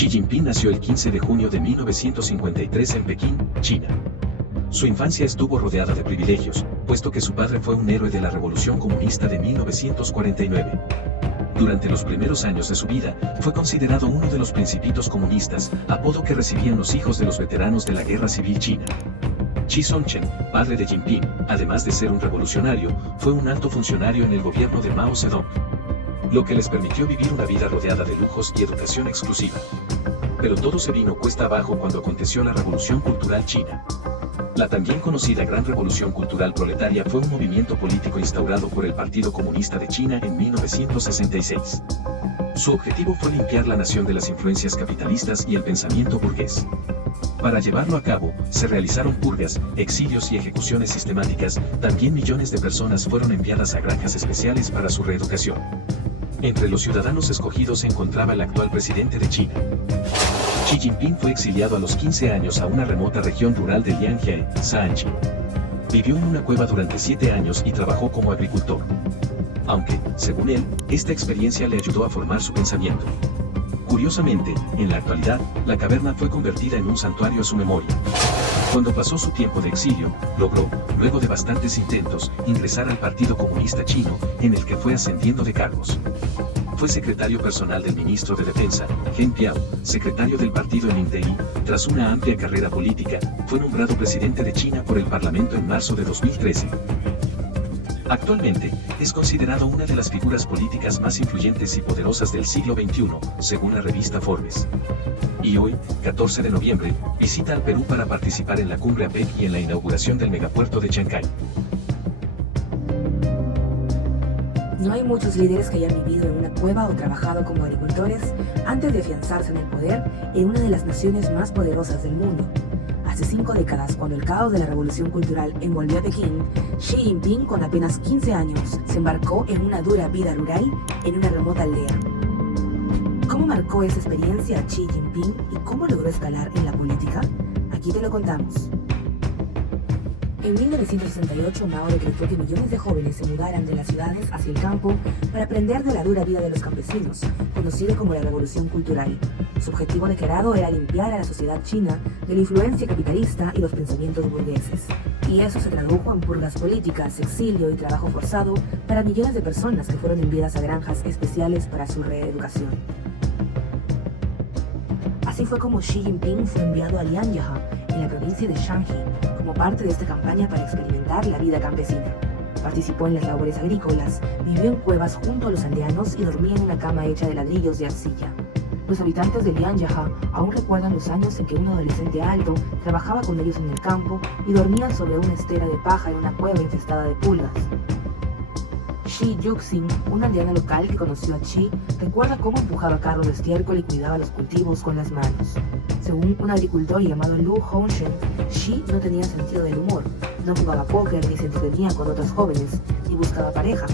Xi Jinping nació el 15 de junio de 1953 en Pekín, China. Su infancia estuvo rodeada de privilegios, puesto que su padre fue un héroe de la Revolución Comunista de 1949. Durante los primeros años de su vida, fue considerado uno de los principitos comunistas, apodo que recibían los hijos de los veteranos de la Guerra Civil China. Chi Song-chen, padre de Jinping, además de ser un revolucionario, fue un alto funcionario en el gobierno de Mao Zedong, lo que les permitió vivir una vida rodeada de lujos y educación exclusiva. Pero todo se vino cuesta abajo cuando aconteció la Revolución Cultural China. La también conocida Gran Revolución Cultural Proletaria fue un movimiento político instaurado por el Partido Comunista de China en 1966. Su objetivo fue limpiar la nación de las influencias capitalistas y el pensamiento burgués. Para llevarlo a cabo, se realizaron purgas, exilios y ejecuciones sistemáticas. También millones de personas fueron enviadas a granjas especiales para su reeducación. Entre los ciudadanos escogidos se encontraba el actual presidente de China. Xi Jinping fue exiliado a los 15 años a una remota región rural de Lianjie, Shaanxi. Vivió en una cueva durante 7 años y trabajó como agricultor. Aunque, según él, esta experiencia le ayudó a formar su pensamiento. Curiosamente, en la actualidad, la caverna fue convertida en un santuario a su memoria. Cuando pasó su tiempo de exilio, logró, luego de bastantes intentos, ingresar al Partido Comunista Chino, en el que fue ascendiendo de cargos. Fue secretario personal del ministro de Defensa, Geng Biao, secretario del partido en Indeyi. Tras una amplia carrera política, fue nombrado presidente de China por el Parlamento en marzo de 2013. Actualmente, es considerado una de las figuras políticas más influyentes y poderosas del siglo XXI, según la revista Forbes. Y hoy, 14 de noviembre, visita al Perú para participar en la cumbre APEC y en la inauguración del megapuerto de Chancay. No hay muchos líderes que hayan vivido en una cueva o trabajado como agricultores antes de afianzarse en el poder en una de las naciones más poderosas del mundo. Hace 5 décadas, cuando el caos de la Revolución Cultural envolvió a Pekín, Xi Jinping, con apenas 15 años, se embarcó en una dura vida rural en una remota aldea. ¿Cómo marcó esa experiencia a Xi Jinping y cómo logró escalar en la política? Aquí te lo contamos. En 1968, Mao decretó que millones de jóvenes se mudaran de las ciudades hacia el campo para aprender de la dura vida de los campesinos, conocido como la Revolución Cultural. Su objetivo declarado era limpiar a la sociedad china de la influencia capitalista y los pensamientos burgueses. Y eso se tradujo en purgas políticas, exilio y trabajo forzado para millones de personas que fueron enviadas a granjas especiales para su reeducación. Así fue como Xi Jinping fue enviado a Lianjie, en la provincia de Shanxi, como parte de esta campaña para experimentar la vida campesina. Participó en las labores agrícolas, vivió en cuevas junto a los aldeanos y dormía en una cama hecha de ladrillos de arcilla. Los habitantes de Lianjie aún recuerdan los años en que un adolescente alto trabajaba con ellos en el campo y dormían sobre una estera de paja en una cueva infestada de pulgas. Shi Yuxing, un aldeano local que conoció a Xi, recuerda cómo empujaba carros de estiércol y cuidaba los cultivos con las manos. Según un agricultor llamado Lu Hongshen, Xi no tenía sentido del humor, no jugaba póker ni se entretenía con otros jóvenes, ni buscaba pareja.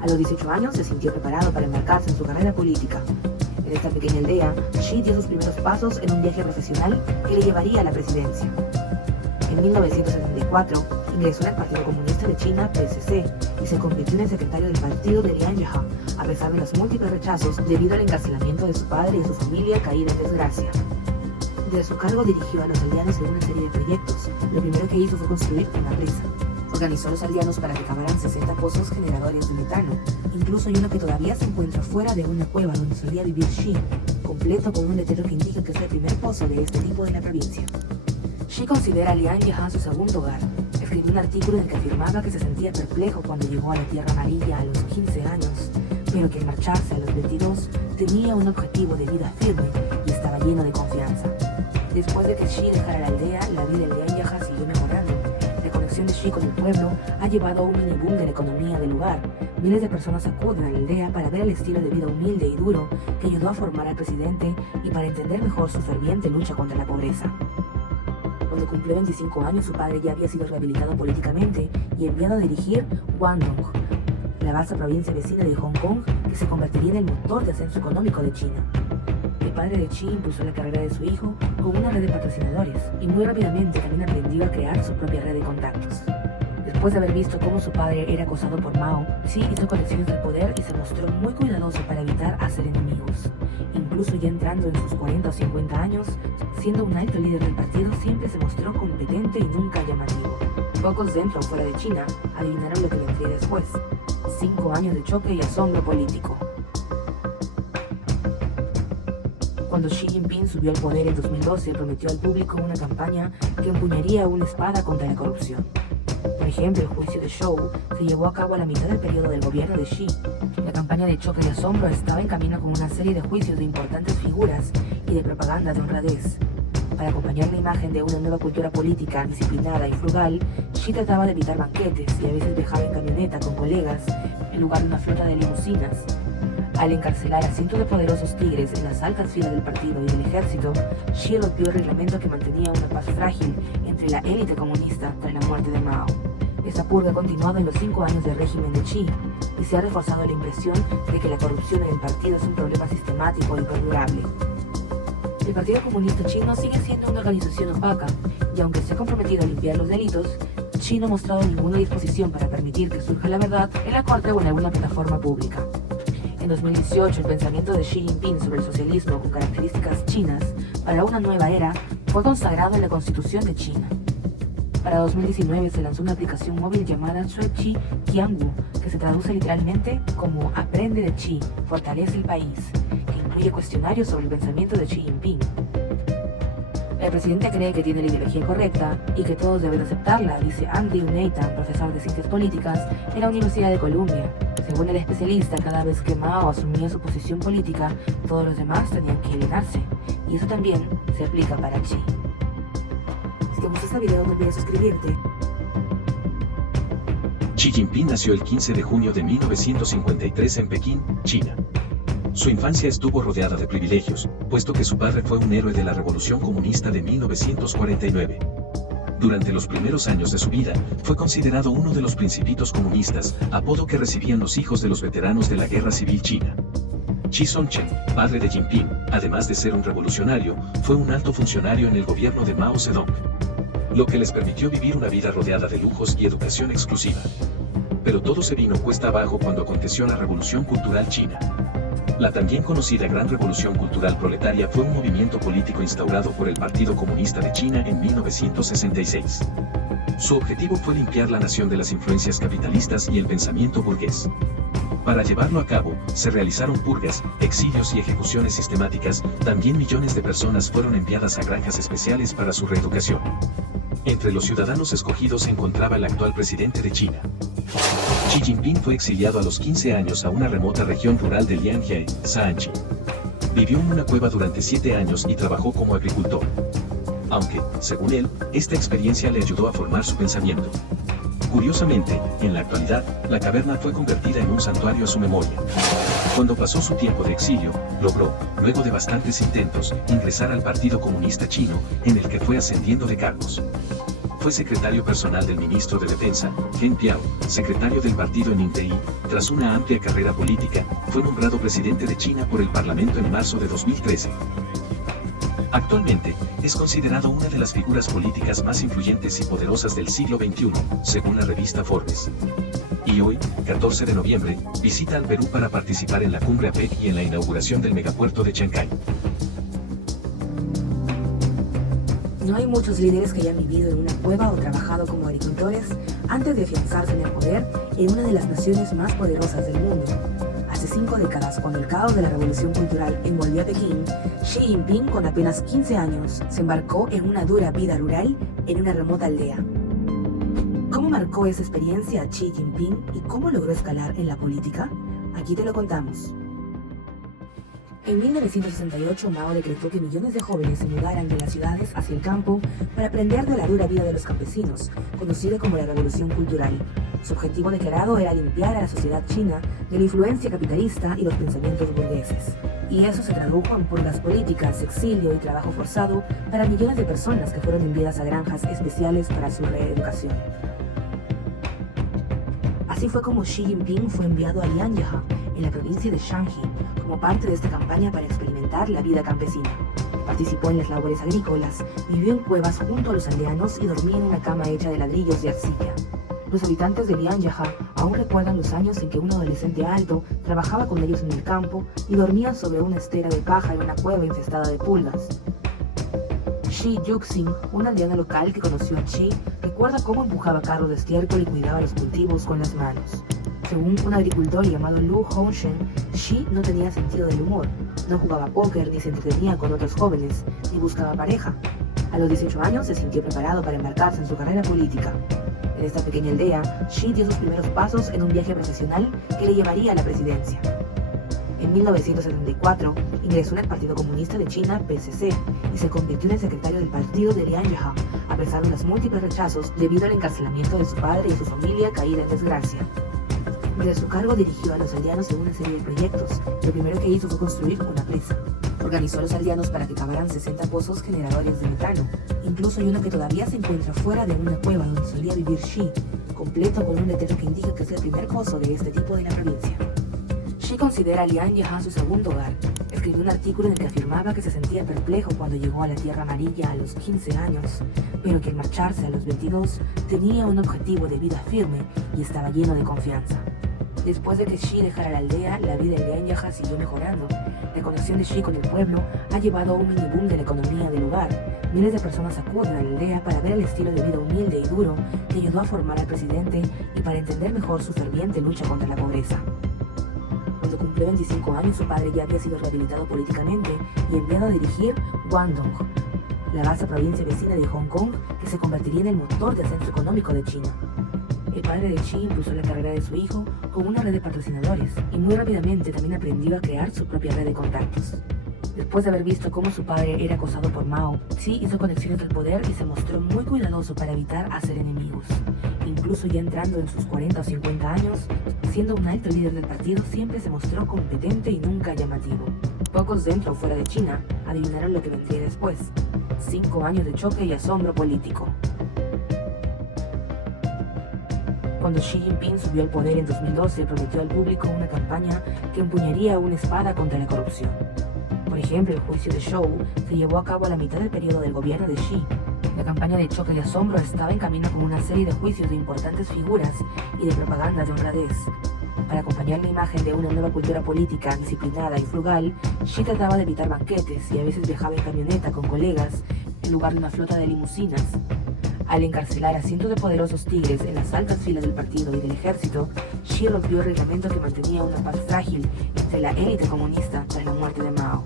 A los 18 años se sintió preparado para embarcarse en su carrera política. En esta pequeña aldea, Xi dio sus primeros pasos en un viaje profesional que le llevaría a la presidencia. En 1974, ingresó en el Partido Comunista de China, PCC, y se convirtió en el secretario del partido de Lianjie, a pesar de los múltiples rechazos debido al encarcelamiento de su padre y su familia caída en desgracia. Desde su cargo dirigió a los aldeanos en una serie de proyectos. Lo primero que hizo fue construir una presa. Organizó a los aldeanos para que cavaran 60 pozos generadores de metano. Incluso hay uno que todavía se encuentra fuera de una cueva donde solía vivir Xi, completo con un letrero que indica que es el primer pozo de este tipo en la provincia. Xi considera a Lianjie su segundo hogar. Escribió un artículo en el que afirmaba que se sentía perplejo cuando llegó a la Tierra Amarilla a los 15 años, pero que al marcharse a los 22 tenía un objetivo de vida firme y estaba lleno de confianza. Después de que Xi dejara la aldea, la vida de Lianjie siguió mejorando. La conexión de Xi con el pueblo ha llevado a un mini boom de la economía del lugar. Miles de personas acuden a la aldea para ver el estilo de vida humilde y duro que ayudó a formar al presidente y para entender mejor su ferviente lucha contra la pobreza. Cuando cumplió 25 años, su padre ya había sido rehabilitado políticamente y enviado a dirigir Guangdong, la vasta provincia vecina de Hong Kong, que se convertiría en el motor de ascenso económico de China. El padre de Xi impulsó la carrera de su hijo con una red de patrocinadores y muy rápidamente también aprendió a crear su propia red de contactos. Después Después de haber visto cómo su padre era acosado por Mao, Xi hizo conexiones del poder y se mostró muy cuidadoso para evitar hacer enemigos. Incluso ya entrando en sus 40 o 50 años, siendo un alto líder del partido, siempre se mostró competente y nunca llamativo. Pocos dentro o fuera de China adivinaron lo que vendría después: 5 años de choque y asombro político. Cuando Xi Jinping subió al poder en 2012, prometió al público una campaña que empuñaría una espada contra la corrupción. Por ejemplo, el juicio de Zhou se llevó a cabo a la mitad del periodo del gobierno de Xi. La campaña de choque y asombro estaba en camino con una serie de juicios de importantes figuras y de propaganda de honradez. Para acompañar la imagen de una nueva cultura política disciplinada y frugal, Xi trataba de evitar banquetes y a veces viajaba en camioneta con colegas en lugar de una flota de limusinas. Al encarcelar a cientos de poderosos tigres en las altas filas del partido y del ejército, Xi rompió el reglamento que mantenía una paz frágil entre la élite comunista tras la muerte de Mao. Esta purga ha continuado en los 5 años del régimen de Xi y se ha reforzado la impresión de que la corrupción en el partido es un problema sistemático y perdurable. El Partido Comunista Chino sigue siendo una organización opaca y aunque se ha comprometido a limpiar los delitos, Xi no ha mostrado ninguna disposición para permitir que surja la verdad en la corte o en alguna plataforma pública. En 2018, el pensamiento de Xi Jinping sobre el socialismo con características chinas para una nueva era fue consagrado en la Constitución de China. Para 2019 se lanzó una aplicación móvil llamada Xueqi Tiangu, que se traduce literalmente como Aprende de Xi, fortalece el país, que incluye cuestionarios sobre el pensamiento de Xi Jinping. El presidente cree que tiene la ideología correcta y que todos deben aceptarla, dice Andrew Nathan, profesor de Ciencias Políticas en la Universidad de Columbia. Según el especialista, cada vez que Mao asumía su posición política, todos los demás tenían que alienarse, y eso también se aplica para Xi. Si te gustó este video, no olvides suscribirte. Xi Jinping nació el 15 de junio de 1953 en Pekín, China. Su infancia estuvo rodeada de privilegios, puesto que su padre fue un héroe de la Revolución Comunista de 1949. Durante los primeros años de su vida, fue considerado uno de los principitos comunistas, apodo que recibían los hijos de los veteranos de la Guerra Civil China. Chi Song-chen, padre de Jinping, además de ser un revolucionario, fue un alto funcionario en el gobierno de Mao Zedong, lo que les permitió vivir una vida rodeada de lujos y educación exclusiva. Pero todo se vino cuesta abajo cuando aconteció la Revolución Cultural China. La también conocida Gran Revolución Cultural Proletaria fue un movimiento político instaurado por el Partido Comunista de China en 1966. Su objetivo fue limpiar la nación de las influencias capitalistas y el pensamiento burgués. Para llevarlo a cabo, se realizaron purgas, exilios y ejecuciones sistemáticas. También millones de personas fueron enviadas a granjas especiales para su reeducación. Entre los ciudadanos escogidos se encontraba el actual presidente de China. Xi Jinping fue exiliado a los 15 años a una remota región rural de Lianjie, Shaanxi. Vivió en una cueva durante 7 años y trabajó como agricultor. Aunque, según él, esta experiencia le ayudó a formar su pensamiento. Curiosamente, en la actualidad, la caverna fue convertida en un santuario a su memoria. Cuando pasó su tiempo de exilio, logró, luego de bastantes intentos, ingresar al Partido Comunista Chino, en el que fue ascendiendo de cargos. Fue secretario personal del ministro de Defensa, Geng Biao, secretario del partido en Ningde. Tras una amplia carrera política, fue nombrado presidente de China por el Parlamento en marzo de 2013. Actualmente, es considerado una de las figuras políticas más influyentes y poderosas del siglo XXI, según la revista Forbes. Y hoy, 14 de noviembre, visita al Perú para participar en la cumbre APEC y en la inauguración del megapuerto de Chancay. No hay muchos líderes que hayan vivido en una cueva o trabajado como agricultores antes de afianzarse en el poder en una de las naciones más poderosas del mundo. Hace 5 décadas, cuando el caos de la Revolución Cultural envolvió a Pekín, Xi Jinping, con apenas 15 años, se embarcó en una dura vida rural en una remota aldea. ¿Cómo marcó esa experiencia a Xi Jinping y cómo logró escalar en la política? Aquí te lo contamos. En 1968, Mao decretó que millones de jóvenes se mudaran de las ciudades hacia el campo para aprender de la dura vida de los campesinos, conocida como la Revolución Cultural. Su objetivo declarado era limpiar a la sociedad china de la influencia capitalista y los pensamientos burgueses. Y eso se tradujo en purgas políticas, exilio y trabajo forzado para millones de personas que fueron enviadas a granjas especiales para su reeducación. Así fue como Xi Jinping fue enviado a Lianjie, en la provincia de Shanxi, como parte de esta campaña para experimentar la vida campesina. Participó en las labores agrícolas, vivió en cuevas junto a los aldeanos y dormía en una cama hecha de ladrillos y arcilla. Los habitantes de Lianjiahe aún recuerdan los años en que un adolescente alto trabajaba con ellos en el campo y dormía sobre una estera de paja en una cueva infestada de pulgas. Shi Yuxing, una aldeana local que conoció a Chi, recuerda cómo empujaba carros de estiércol y cuidaba los cultivos con las manos. Según un agricultor llamado Lu Hongshen, Shi no tenía sentido del humor, no jugaba póker ni se entretenía con otros jóvenes, ni buscaba pareja. A los 18 años se sintió preparado para embarcarse en su carrera política. En esta pequeña aldea, Shi dio sus primeros pasos en un viaje profesional que le llevaría a la presidencia. En 1974, ingresó en el Partido Comunista de China, PCC, y se convirtió en el secretario del partido de Lianjiahe, a pesar de los múltiples rechazos debido al encarcelamiento de su padre y su familia caída en desgracia. Desde su cargo dirigió a los aldeanos en una serie de proyectos. Lo primero que hizo fue construir una presa. Organizó a los aldeanos para que cavaran 60 pozos generadores de metano. Incluso hay uno que todavía se encuentra fuera de una cueva donde solía vivir Shi, completo con un letrero que indica que es el primer pozo de este tipo de la provincia. Shi considera a Lianjiahe su segundo hogar. Escribió un artículo en el que afirmaba que se sentía perplejo cuando llegó a la Tierra Amarilla a los 15 años, pero que al marcharse a los 22 tenía un objetivo de vida firme y estaba lleno de confianza. Después de que Shi dejara la aldea, la vida en Lianjiahe siguió mejorando. La conexión de Shi con el pueblo ha llevado a un mini boom de la economía del lugar. Miles de personas acuden a la aldea para ver el estilo de vida humilde y duro que ayudó a formar al presidente y para entender mejor su ferviente lucha contra la pobreza. Cuando cumplió 25 años, su padre ya había sido rehabilitado políticamente y enviado a dirigir Guangdong, la vasta provincia vecina de Hong Kong que se convertiría en el motor de ascenso económico de China. El padre de Chi impulsó la carrera de su hijo con una red de patrocinadores y muy rápidamente también aprendió a crear su propia red de contactos. Después de haber visto cómo su padre era acosado por Mao, Chi hizo conexiones al poder y se mostró muy cuidadoso para evitar hacer enemigos. Incluso ya entrando en sus 40 o 50 años, siendo un alto líder del partido, siempre se mostró competente y nunca llamativo. Pocos dentro o fuera de China adivinaron lo que vendría después: 5 años de choque y asombro político. Cuando Xi Jinping subió al poder en 2012, prometió al público una campaña que empuñaría una espada contra la corrupción. Por ejemplo, el juicio de Zhou se llevó a cabo a la mitad del periodo del gobierno de Xi. La campaña de choque y asombro estaba en camino con una serie de juicios de importantes figuras y de propaganda de honradez. Para acompañar la imagen de una nueva cultura política disciplinada y frugal, Xi trataba de evitar banquetes y a veces viajaba en camioneta con colegas en lugar de una flota de limusinas. Al encarcelar a cientos de poderosos tigres en las altas filas del partido y del ejército, Xi rompió el reglamento que mantenía una paz frágil entre la élite comunista tras la muerte de Mao.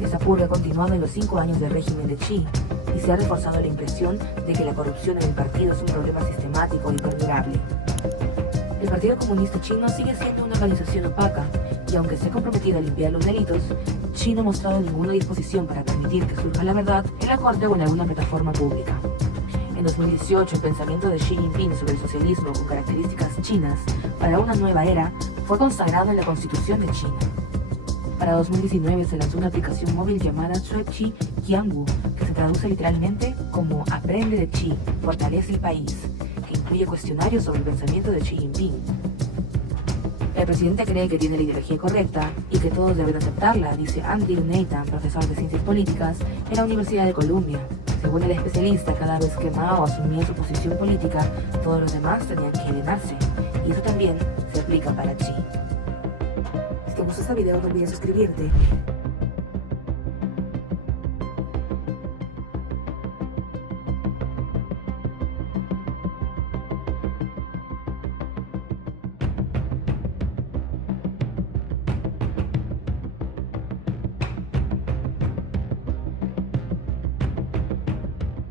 Esta purga ha continuado en los 5 años del régimen de Xi y se ha reforzado la impresión de que la corrupción en el partido es un problema sistemático y perdurable. El Partido Comunista Chino sigue siendo una organización opaca y aunque se ha comprometido a limpiar los delitos, Xi no ha mostrado ninguna disposición para permitir que surja la verdad en la corte o en alguna plataforma pública. En 2018, el pensamiento de Xi Jinping sobre el socialismo con características chinas para una nueva era fue consagrado en la Constitución de China. Para 2019 se lanzó una aplicación móvil llamada Chueqi Qiangwu, que se traduce literalmente como Aprende de Xi, fortalece el país, que incluye cuestionarios sobre el pensamiento de Xi Jinping. El presidente cree que tiene la ideología correcta y que todos deben aceptarla, dice Andrew Nathan, profesor de Ciencias Políticas en la Universidad de Columbia. Según el especialista, cada vez que Mao asumía su posición política, todos los demás tenían que alienarse, y eso también se aplica para Xi. Si te gustó este video, no olvides suscribirte.